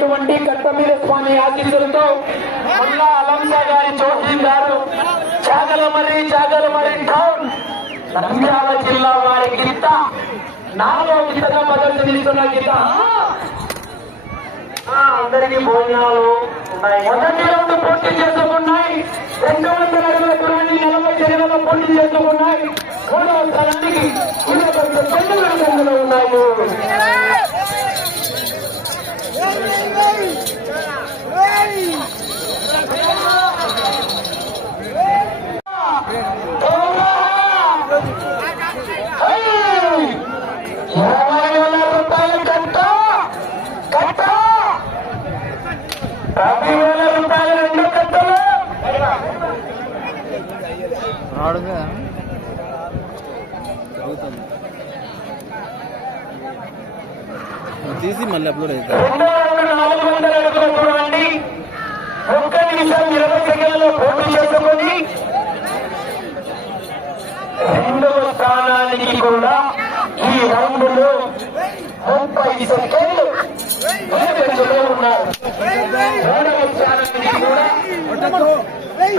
అయినటువంటి కట్టమీర స్వామి ఆశీస్సులతో మల్లా అలంసా గారి చోట్ల చాగలమరి చాగలమరి టౌన్ నంద్యాల జిల్లా వారి గీత నాలో గీతగా మొదలు నిలుస్తున్న గీత. అందరికీ భోజనాలు ఉన్నాయి. మొదటి రౌండ్ పోటీ చేసుకున్నాయి రెండు వందల అడుగుల దూరాన్ని నలభై చర్యలలో పోటీ చేసుకున్నాయి మూడవ స్థానానికి ఇరవై రెండు ఉన్నాయి. తీసి మళ్ళీ అప్లోడ్ అవుతుంది రెండో రౌండ్ నాలుగు వందల అడుగుల దూరాన్ని ఒక్క నిమిషం ఇరవై సెకండ్లో పోటీ చేసుకొని రెండవ స్థానానికి కూడా ఈ రౌండ్లో ముప్పై సెకండ్లు ముందంజలో ఉన్నారు. మూడవ స్థానానికి కూడా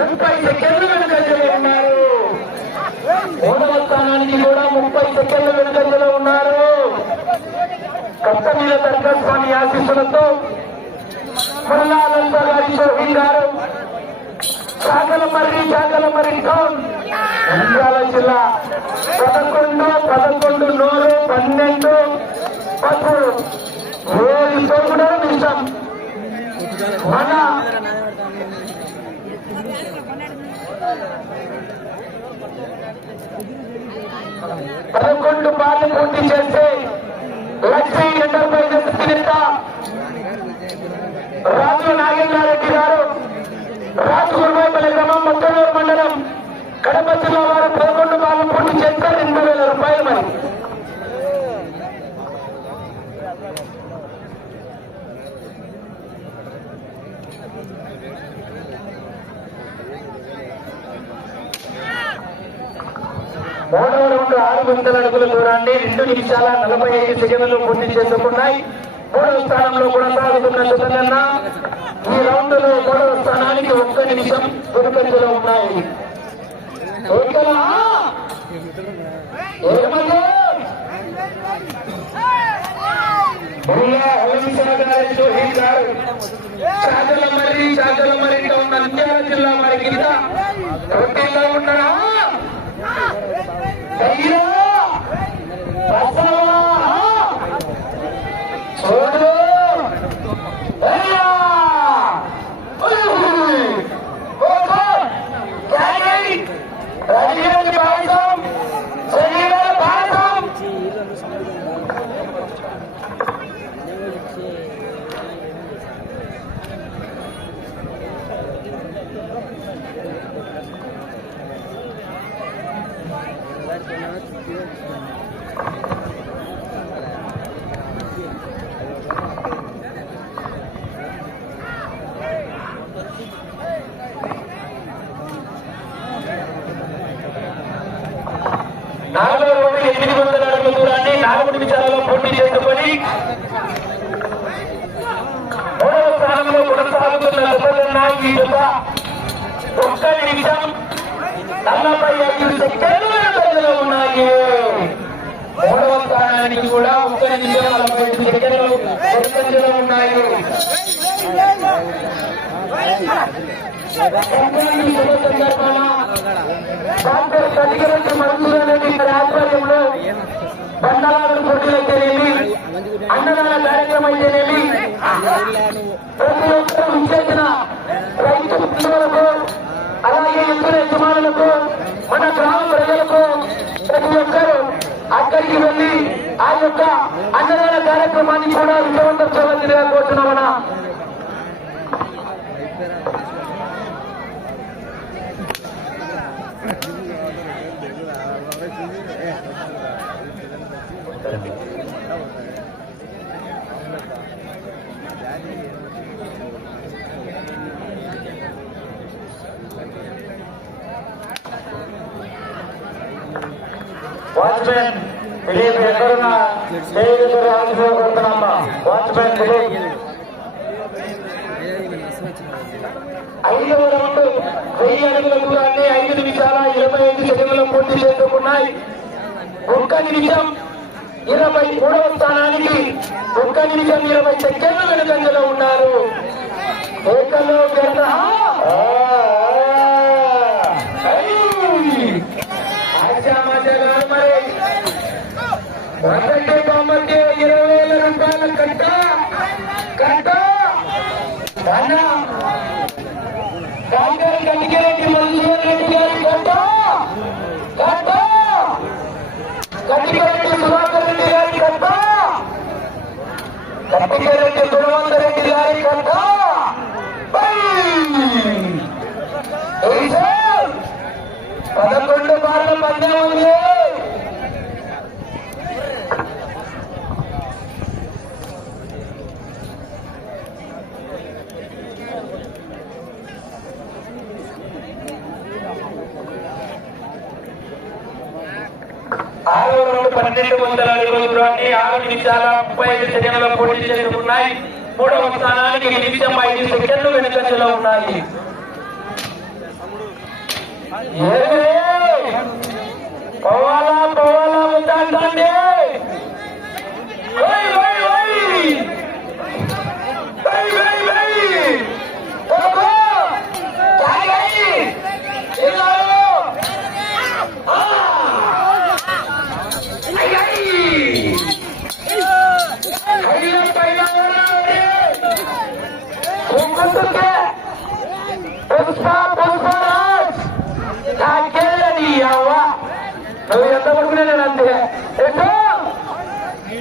ముప్పై సెకండ్లు వెనుకంజలో ఉన్నారు. మూడవ స్థానానికి కూడా ముప్పై సెకండ్లు వెనుకంజలో ఉన్నారు. కష్టమీద తరగతి స్వామి ఆశీస్సులతో మురళానంద గారి గారు చాగలమర్రి టౌన్. నంద్యాల జిల్లా పదకొండు పదకొండు నూరు పన్నెండు పదమూడు ఏడు తొమ్మిదో నిమిషం. మన పదకొండు బాల్ పూర్తి చేస్తే లక్ష్మీ ఎంటర్ప్రైజెస్ అధినేత రాజు నాగేంద్రారెడ్డి గారు రాజు గురువాపల్లి గ్రామం మొత్తలూరు మండలం కడప జిల్లా వారు పదకొండు బాల్ పూర్తి చేస్తే రెండు వేల రూపాయలు మరి మూడవ రౌండ్ ఆరు వందల అడుగుల దూరాన్ని రెండు నిమిషాల నలభై ఐదు సెకండ్లు పూర్తి చేసుకున్నాయి. మూడవ స్థానంలో కొనసాగుతున్న సుధన్న ఈ రౌండ్లో మూడవ స్థానానికి ఒక్క నిమిషం వెనుకంజలో ఉన్నాయి. ఏకలా? జిల్లా మరి కింద you. know సుభద్రన్న ఈ జత ఒక్క నిమిషం నలభై ఐదు సెకండ్ల ఉన్నాయి. మూడవ స్థానానికి కూడా ఒక్క నిమిషం నలభై ఐదు సెకండ్లు ఉన్నాయి. డాక్టర్ కలిగిరెడ్డి మన్సూర్ ఆధ్వర్యంలో బండలాడు పోటీలైతేనేమి అన్నదాన కార్యక్రమం అయితేనేమి యొక్క అన్నదాన కార్యక్రమాన్ని కూడా విజయవంతం చేయవలసిందిగా కోరుతున్నామన్నా వాచ్మెన్ దిలీప్ ఐదవ రౌండ్ వెయ్యి అడుగుల దూరాన్ని ఐదు నిమిషాల ఇరవై ఐదు సెకండ్లు పూర్తి చేసుకున్నాయి ఒక్క నిమిషం ఇరవై మూడవ స్థానానికి ఒక్క నిమిషం ఇరవై సెకండ్లు వెనుకంజలో ఉన్నారు. ఏకలో గ్రహ ఆరు పన్నెండు వందల ఆరు నిమిషాల ముప్పై ఐదు సెకండ్ల పోటీ చేసుకున్నాయి మూడవ స్థానానికి నిమిషం ఐదు సెకండ్లు వెనుకంజలో ఉన్నాయి. పోవాలా?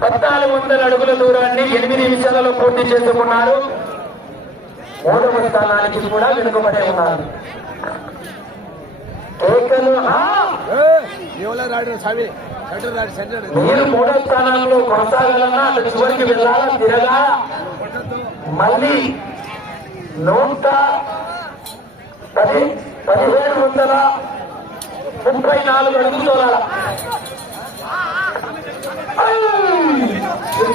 పద్నాలుగు వందల అడుగుల దూరాన్ని ఎనిమిది నిమిషాలలో పూర్తి చేసుకున్నారు. మూడవ స్థానానికి కూడా వెనుకబడే ఉన్నారు. మీరు మూడవ స్థానంలో కొనసాగాలన్నా అటు చివరికి వెళ్ళాలా తిరగా? మళ్ళీ నూట పది పదిహేడు వందల ముప్పై నాలుగు అడుగులు తోలాల. ఆ,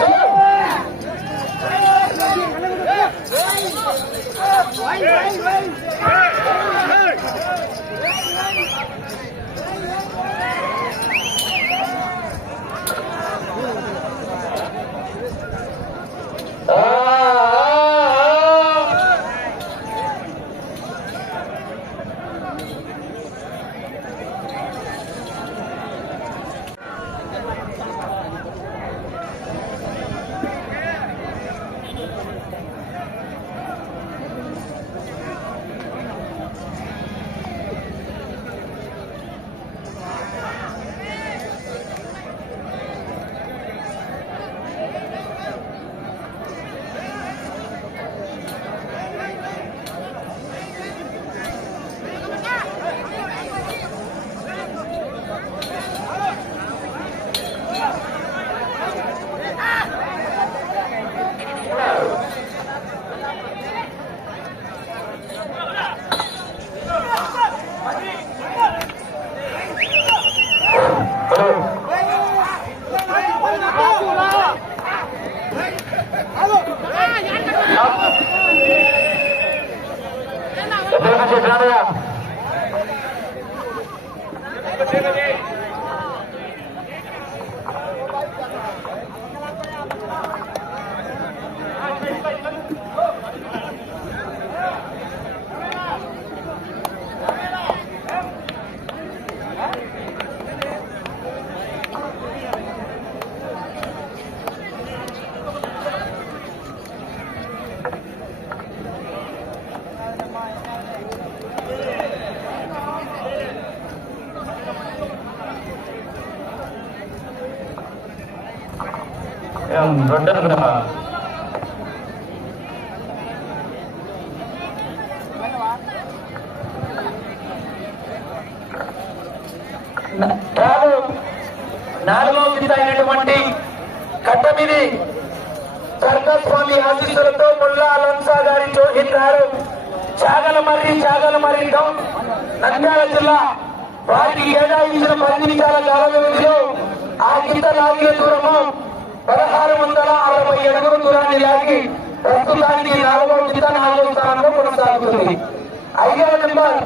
రెండవ నాలుగు నాలుగో కింద అయినటువంటి కట్టమిది సర్కస్ స్వామి ఆశీస్సులతో ముల్లా అలంసా గారి జోహించారు చాగల మరి చాగల మరి నంద్యాల జిల్లా. వారికి కేటాయించిన పది నిమిషాల కాల వ్యవధిలో ఆ కింద లాగిన దూరము పదహారు వందల అరవై అడుగుల దూరాన్ని లాగి ప్రస్తుతానికి నాలుగో కింద నాలుగో స్థానంలో కొనసాగుతుంది. ఐదవ నెంబర్